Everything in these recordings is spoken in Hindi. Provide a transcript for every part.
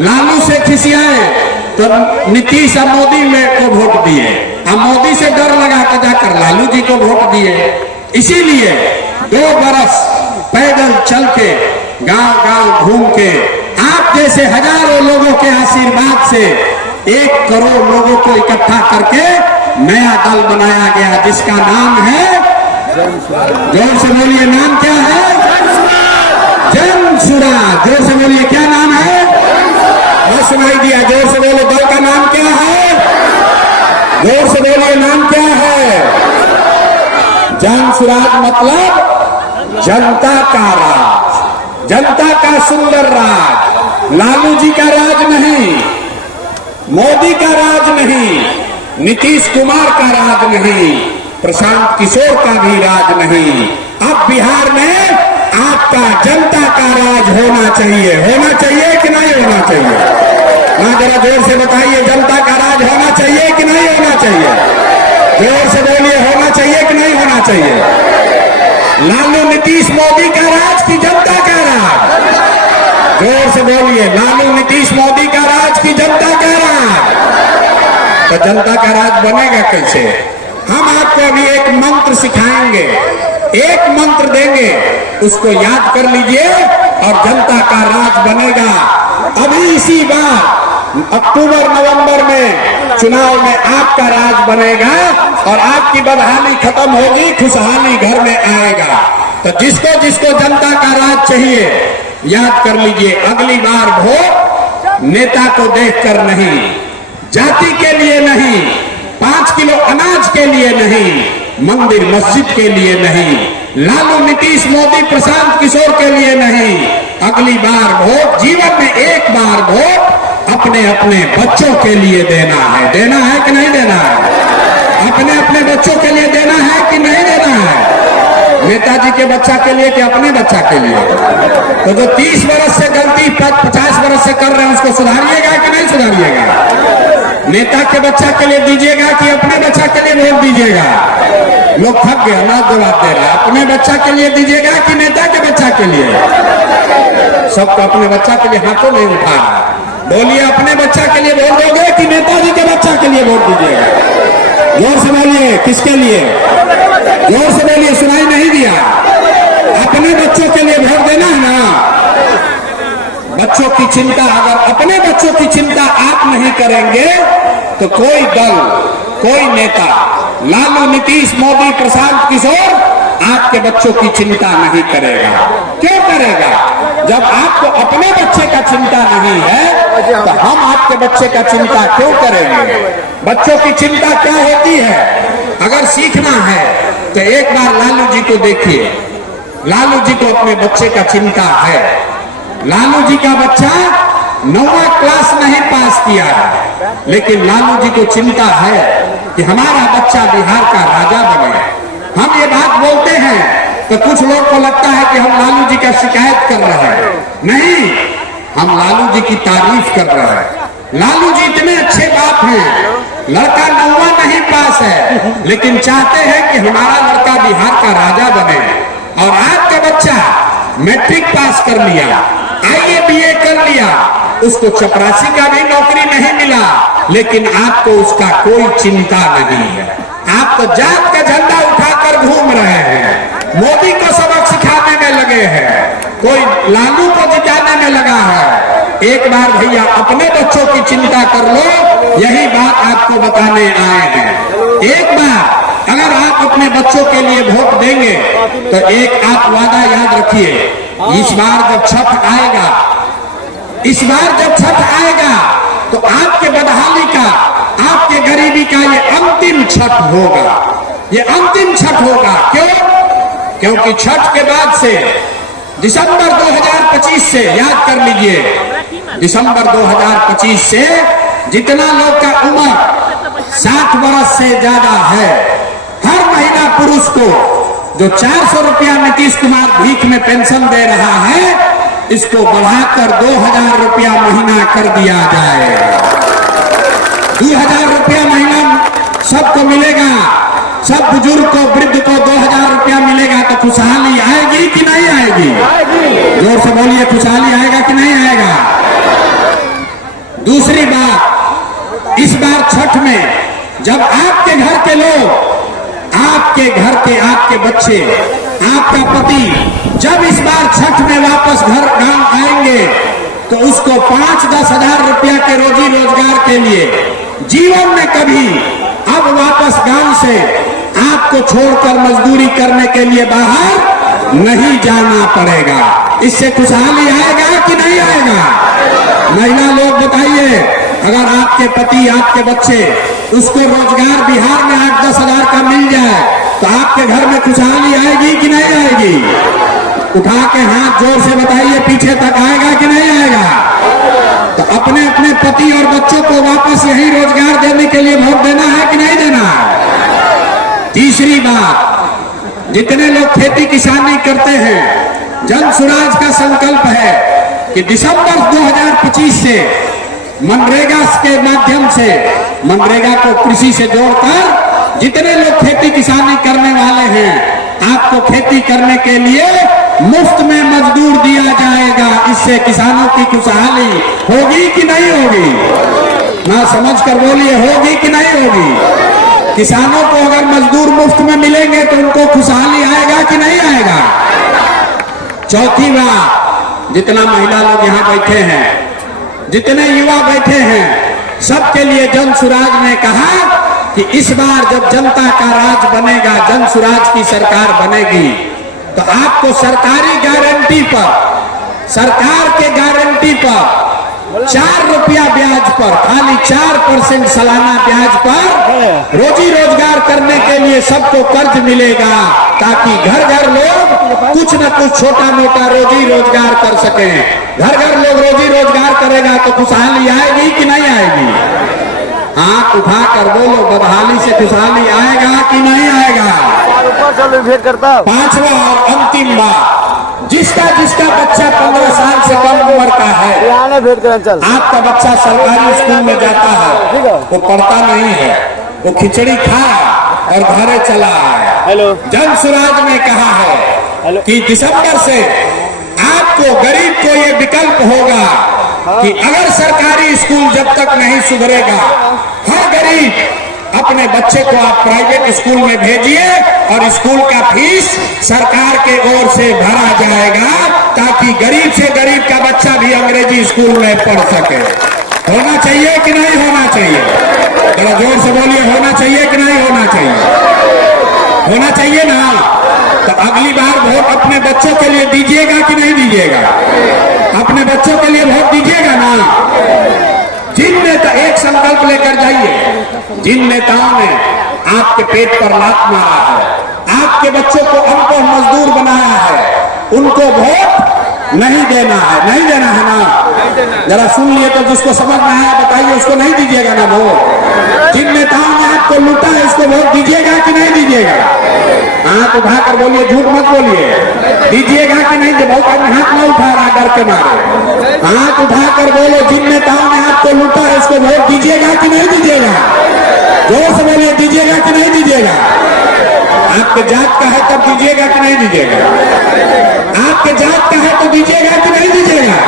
लालू से खिसियाए तो नीतीश और मोदी में को वोट दिए, अब मोदी से डर लगा कर जाकर लालू जी को वोट दिए। इसीलिए 2 बरस पैदल चल के गांव गांव घूम के आप जैसे हजारों लोगों के आशीर्वाद से 1 करोड़ लोगों को इकट्ठा करके नया दल बनाया गया, जिसका नाम है, जोर से बोलिए, नाम क्या है? जनसुराज। जोर से बोलिए, क्या नाम है? और सुनाई दिया, जोर से बोलो, दल का नाम क्या है? जोर से बोलिए, नाम क्या है? जनसुराज मतलब जनता का राज, जनता का सुंदर राज। लालू जी का राज नहीं, मोदी का राज नहीं, नीतीश कुमार का राज नहीं, प्रशांत किशोर का भी राज नहीं। अब बिहार में आपका जनता का राज होना चाहिए। होना चाहिए कि नहीं होना चाहिए? ना जरा जोर से बताइए, जनता का राज होना चाहिए कि नहीं होना चाहिए? जोर से बोलिए, होना चाहिए कि नहीं होना चाहिए? लालू नीतीश मोदी का राज की जनता का राज? जोर से बोलिए, लालू नीतीश मोदी का राज की जनता का राज? तो जनता का राज बनेगा कैसे? हम आपको अभी एक मंत्र सिखाएंगे, एक मंत्र देंगे, उसको याद कर लीजिए और जनता का राज बनेगा। अभी इसी बार अक्टूबर नवंबर में चुनाव में आपका राज बनेगा और आपकी बदहाली खत्म होगी, खुशहाली घर में आएगा। तो जिसको जिसको जनता का राज चाहिए, याद कर लीजिए, अगली बार वोट नेता को देखकर नहीं, जाति के लिए नहीं, 5 किलो अनाज के लिए नहीं, मंदिर मस्जिद के लिए नहीं, लालू नीतीश मोदी प्रशांत किशोर के लिए नहीं, अगली बार वोट, जीवन में एक बार वोट अपने अपने बच्चों के लिए देना है। देना है कि नहीं देना है? अपने अपने बच्चों के लिए देना है कि नहीं देना है? नेताजी के बच्चा के लिए कि अपने बच्चा के लिए? तो जो 30 बरस से गलती 50 बरस से कर रहे हैं, उसको सुधारिएगा कि नहीं सुधारिएगा? नेता के बच्चा के लिए दीजिएगा कि अपने बच्चा के लिए वोट दीजिएगा? लोग थक गए, ना जवाब दे रहा। अपने बच्चा के लिए दीजिएगा कि नेता के बच्चा के लिए? सबको अपने बच्चा के लिए हाथों नहीं उठा रहा। बोलिए, अपने बच्चा के लिए वोट दोगे कि नेताजी के बच्चा के लिए वोट दीजिएगा? जोर से बोलिए, किसके लिए? जोर से बोलिए, सुनाई नहीं दिया। अपने बच्चों के लिए वोट देना है ना? बच्चों की चिंता, अगर अपने बच्चों की चिंता आप नहीं करेंगे तो कोई दल, कोई नेता, लालू नीतीश मोदी प्रशांत किशोर आपके बच्चों की चिंता नहीं करेगा। क्यों करेगा? जब आपको अपने बच्चे का चिंता नहीं है तो हम आपके बच्चे का चिंता क्यों करेंगे? बच्चों की चिंता क्या होती है? अगर सीखना है तो एक बार लालू जी को देखिए। लालू जी को अपने बच्चे का चिंता है। लालू जी का बच्चा 9वां क्लास नहीं पास किया है, लेकिन लालू जी को चिंता है कि हमारा बच्चा बिहार का राजा बने। हम ये बात बोलते हैं तो कुछ लोग को लगता है कि हम लालू जी का शिकायत कर रहे हैं। नहीं, हम लालू जी की तारीफ कर रहे हैं। लालू जी इतने अच्छे बाप हैं, लड़का 9वां नहीं पास है, लेकिन चाहते हैं कि हमारा लड़का बिहार का राजा बने। और आपका बच्चा मैट्रिक पास कर लिया, IAA BA कर लिया, उसको चपरासी का भी नौकरी नहीं मिला, लेकिन आपको उसका कोई चिंता नहीं है। आप तो जात का झंडा उठाकर घूम रहे हैं, मोदी को सबक सिखाने में लगे हैं, कोई लालू को जिताने में लगा है। एक बार भैया अपने बच्चों की चिंता कर लो, यही बात आपको बताने आए हैं। एक बार अगर आप अपने बच्चों के लिए वोट देंगे तो एक आप वादा याद रखिए, इस बार जब छठ आएगा, इस बार जब छठ आएगा तो आपके बदहाली का, आपके गरीबी का ये अंतिम छठ होगा। ये अंतिम छठ होगा। क्यों? क्योंकि छठ के बाद से दिसंबर 2025 से, याद कर लीजिए, दिसंबर 2025 से जितना लोग का उम्र 60 बरस से ज्यादा है, हर महिला पुरुष को जो 400 रुपया नीतीश कुमार भीख में पेंशन दे रहा है, इसको बढ़ाकर 2000 रुपया महीना कर दिया जाए। 2000 रुपया महीना सबको मिलेगा। सब बुजुर्ग को, वृद्ध को 2000 रुपया मिलेगा तो खुशहाली आएगी कि नहीं आएगी? जोर से बोलिए, खुशहाली आएगा कि नहीं आएगा? जब आपके घर के लोग, आपके घर के आपके बच्चे, आपका पति जब इस बार छठ में वापस घर गांव आएंगे तो उसको 5-10 हजार रुपया के रोजी रोजगार के लिए जीवन में कभी अब वापस गांव से आपको छोड़कर मजदूरी करने के लिए बाहर नहीं जाना पड़ेगा। इससे खुशहाली आएगा कि नहीं आएगा? महिला लोग बताइए, अगर आपके पति, आपके बच्चे, उसको रोजगार बिहार में 8-10 हजार का मिल जाए तो आपके घर में खुशहाली आएगी कि नहीं आएगी? उठा के हाथ जोर से बताइए, पीछे तक आएगा कि नहीं आएगा? तो अपने अपने पति और बच्चों को वापस यही रोजगार देने के लिए वोट देना है कि नहीं देना है? तीसरी बात, जितने लोग खेती किसानी करते हैं, जन सुराज का संकल्प है कि दिसंबर 2025 से मनरेगा के माध्यम से, मनरेगा को कृषि से जोड़कर जितने लोग खेती किसानी करने वाले हैं, आपको खेती करने के लिए मुफ्त में मजदूर दिया जाएगा। इससे किसानों की खुशहाली होगी कि नहीं होगी? ना समझ कर बोलिए, होगी कि नहीं होगी? किसानों को अगर मजदूर मुफ्त में मिलेंगे तो उनको खुशहाली आएगा कि नहीं आएगा? चौथी बात, जितना महिला लोग यहाँ बैठे हैं, जितने युवा बैठे हैं, सबके लिए जन सुराज ने कहा कि इस बार जब जनता का राज बनेगा, जन सुराज की सरकार बनेगी, तो आपको सरकारी गारंटी पर, सरकार के गारंटी पर 4 रुपया ब्याज पर, खाली 4% सालाना ब्याज पर रोजी रोजगार करने के लिए सबको कर्ज मिलेगा, ताकि घर घर लोग कुछ न कुछ छोटा मोटा रोजी रोजगार कर सकें। घर घर लोग रोजी रोजगार करेगा तो खुशहाली आएगी कि नहीं आएगी? आंख उठा कर बोलो, बदहाली से खुशहाली आएगा कि नहीं आएगा? पांचवा और अंतिम बात, जिसका बच्चा 15 साल से कम उम्र का है, आपका बच्चा सरकारी स्कूल में जाता है, वो पढ़ता नहीं है, वो खिचड़ी खा और घरे चला है। जन सुराज ने कहा है कि दिसंबर से आपको, गरीब को ये विकल्प होगा कि अगर सरकारी स्कूल जब तक नहीं सुधरेगा, हर गरीब अपने बच्चे को आप प्राइवेट स्कूल में भेजिए और स्कूल का फीस सरकार के ओर से भरा जाएगा, ताकि गरीब से गरीब का बच्चा भी अंग्रेजी स्कूल में पढ़ सके। होना चाहिए कि नहीं होना चाहिए? थोड़ा जोर से बोलिए, होना चाहिए कि नहीं होना चाहिए? होना चाहिए ना? तो अगली बार वोट अपने बच्चों के लिए दीजिएगा कि नहीं दीजिएगा? अपने बच्चों के लिए वोट दीजिएगा ना? जिन नेता, एक संकल्प लेकर जाइए, जिन नेताओं ने आपके पेट पर लात मारा है, आपके बच्चों को अनपढ़ मजदूर बनाया है, उनको वोट नहीं देना है। नहीं देना है ना? जरा सुन लिए तो जिसको समझ में आया बताइए, उसको नहीं दीजिएगा ना वोट? जिन नेताओं ने आपको लूटा है, उसको वोट दीजिएगा कि नहीं दीजिएगा? हाथ उठाकर बोलिए, झूठ मत बोलिए, दीजिएगा कि नहीं? बहुत आदमी हाथ न उठा रहा डर के मारे। हाथ उठाकर बोलो, जिन नेताओं ने आपको लूटा है, उसको वोट दीजिएगा कि नहीं दीजिएगा? जोर से बोलिए, दीजिएगा कि नहीं दीजिएगा? आपके जात का है तब दीजिएगा कि नहीं दीजिएगा? आपके जात का है तो दीजिएगा कि नहीं दीजिएगा?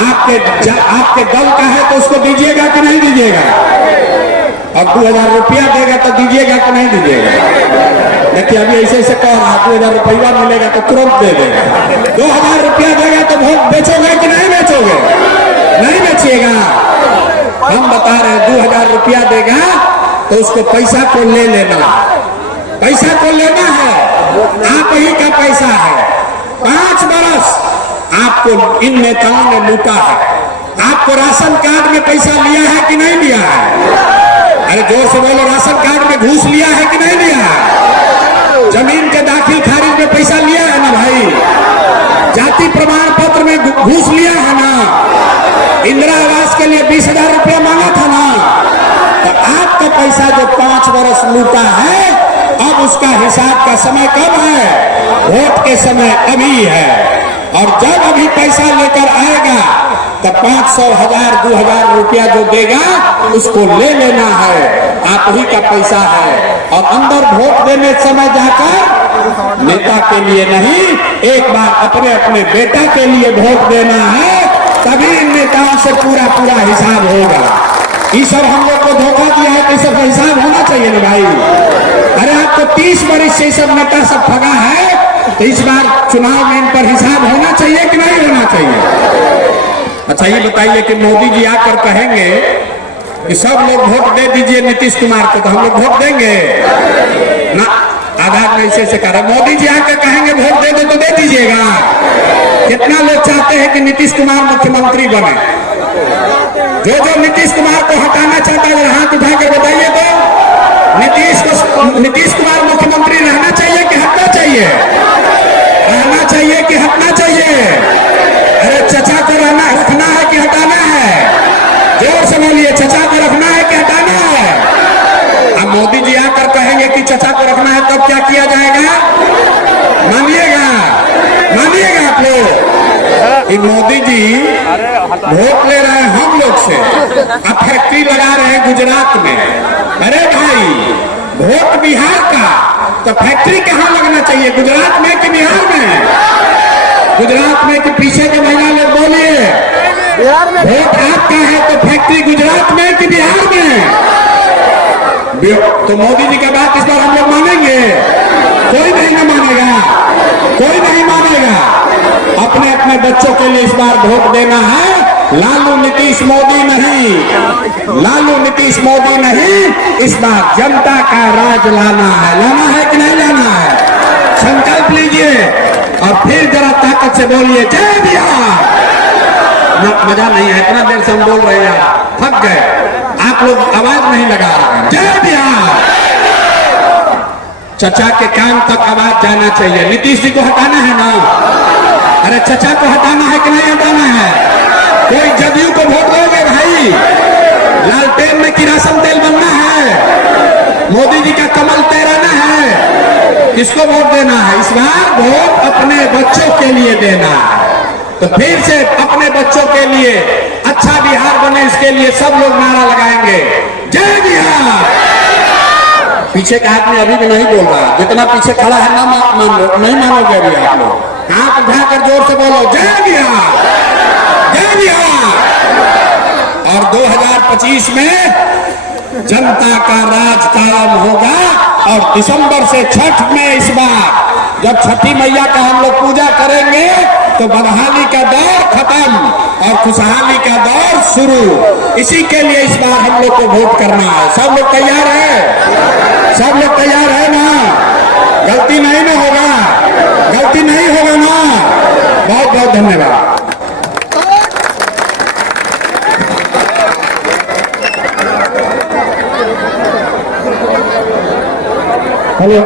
आपके दल का है तो उसको दीजिएगा कि नहीं दीजिएगा? और 2000 रुपया देगा तो दीजिएगा कि नहीं दीजिएगा? देखिए अभी ऐसे कह रहा, 2000 रुपया मिलेगा तो तुरंत दे देगा। 2000 रुपया देगा तो वोट बेचोगे कि नहीं बेचोगे? नहीं बेचिएगा। हम बता रहे हैं, 2000 रुपया देगा तो उसको पैसा को ले लेना, पैसा को लेना है, आप ही का पैसा है। 5 बरस आपको इन नेताओं ने लूटा है। आपको राशन कार्ड में पैसा लिया है कि नहीं लिया है? अरे जोर से बोलो, राशन कार्ड में घूस लिया है कि नहीं लिया है? जमीन के दाखिल खारिज में पैसा लिया है ना भाई? जाति प्रमाण पत्र में घूस लिया है ना? इंदिरा आवास के लिए 20,000 रुपया मांगा था ना? तो आपका पैसा जो 5 बरस लूटा है, अब उसका हिसाब का समय कब है? वोट के समय अभी है। और जब अभी पैसा लेकर आएगा तो 500, 1000, 2000 रुपया जो देगा उसको ले लेना है, आप ही का पैसा है। और अंदर वोट देने समय जाकर नेता के लिए नहीं, एक बार अपने अपने बेटा के लिए वोट देना है, तभी इन नेताओं से पूरा हिसाब होगा। ये सब हम लोग को धोखा दिया है, तो सब का हिसाब होना चाहिए ना भाई। अरे आपको 30 वर्ष से सब नेता सब ठगा है, तो इस बार चुनाव में इन पर हिसाब होना चाहिए कि नहीं होना चाहिए। अच्छा ये बताइए कि मोदी जी आकर कहेंगे कि सब लोग वोट दे दीजिए नीतीश कुमार को, तो हम लोग वोट देंगे ना। आधार में ऐसे कर रहे, मोदी जी आकर कहेंगे वोट दे दो तो दे दीजिएगा। कितना लोग चाहते हैं कि नीतीश कुमार मुख्यमंत्री बने? जो नीतीश कुमार को हटाना चाहता है हाथ उठाकर बताइए तो। नीतीश कुमार मुख्यमंत्री रहना चाहिए कि हटना चाहिए? रहना चाहिए कि हटना चाहिए? अरे चचा को रखना है कि हटाना है? जोर से बोलिए, चचा को रखना है कि हटाना है? अब मोदी जी आकर कहेंगे कि चचा को रखना है, तब क्या किया जाएगा? मानिएगा आप लोग? मोदी जी वोट ले रहे हैं हम लोग से, अब फैक्ट्री लगा रहे हैं गुजरात में। अरे भाई वोट बिहार का, तो फैक्ट्री कहाँ लगना चाहिए, गुजरात में कि बिहार में? गुजरात में कि पीछे के महिला लोग बोलिए, वोट आपका है तो फैक्ट्री गुजरात में कि बिहार में? तो मोदी जी का बात इस बार हम लोग मानेंगे? कोई नहीं ना मानेगा, कोई नहीं मानेगा। अपने अपने बच्चों के लिए इस बार वोट देना है, लालू नीतीश मोदी नहीं, लालू नीतीश मोदी नहीं। इस बार जनता का राज लाना है कि नहीं लाना है? संकल्प लीजिए और फिर जरा ताकत से बोलिए जय बिहार। मजा नहीं है, इतना देर से हम बोल रहे हैं, थक गए, आप लोग आवाज नहीं लगा रहे। जय बिहार। चचा के कान तक आवाज जाना चाहिए। नीतीश जी को हटाना है ना? अरे चचा को हटाना है कि नहीं हटाना है? कोई जदयू को वोट दोगे भाई? लालटेन में किरासन तेल बनना है, मोदी जी का कमल तैराना है, किसको वोट देना है? इस बार वोट अपने बच्चों के लिए देना है। तो फिर से अपने बच्चों के लिए अच्छा बिहार बने, इसके लिए सब लोग नारा लगाएंगे जय बिहार। पीछे का आदमी अभी भी नहीं बोल रहा, जितना पीछे खड़ा है ना मान लो, नहीं मानोगे अभी आप लोग। हाथ उठाकर जोर से बोलो जय बिहार, जय बिहार। और 2025 में जनता का राज कायम होगा। और दिसंबर से छठ में इस बार जब छठी मैया का हम लोग पूजा करेंगे, तो बदहाली का दौर खत्म और खुशहाली का दौर शुरू। इसी के लिए इस बार हम लोग को वोट करना है। सब लोग तैयार है? सब लोग तैयार है ना? गलती नहीं ना होगा, गलती नहीं होगा ना? बहुत बहुत धन्यवाद। हेलो।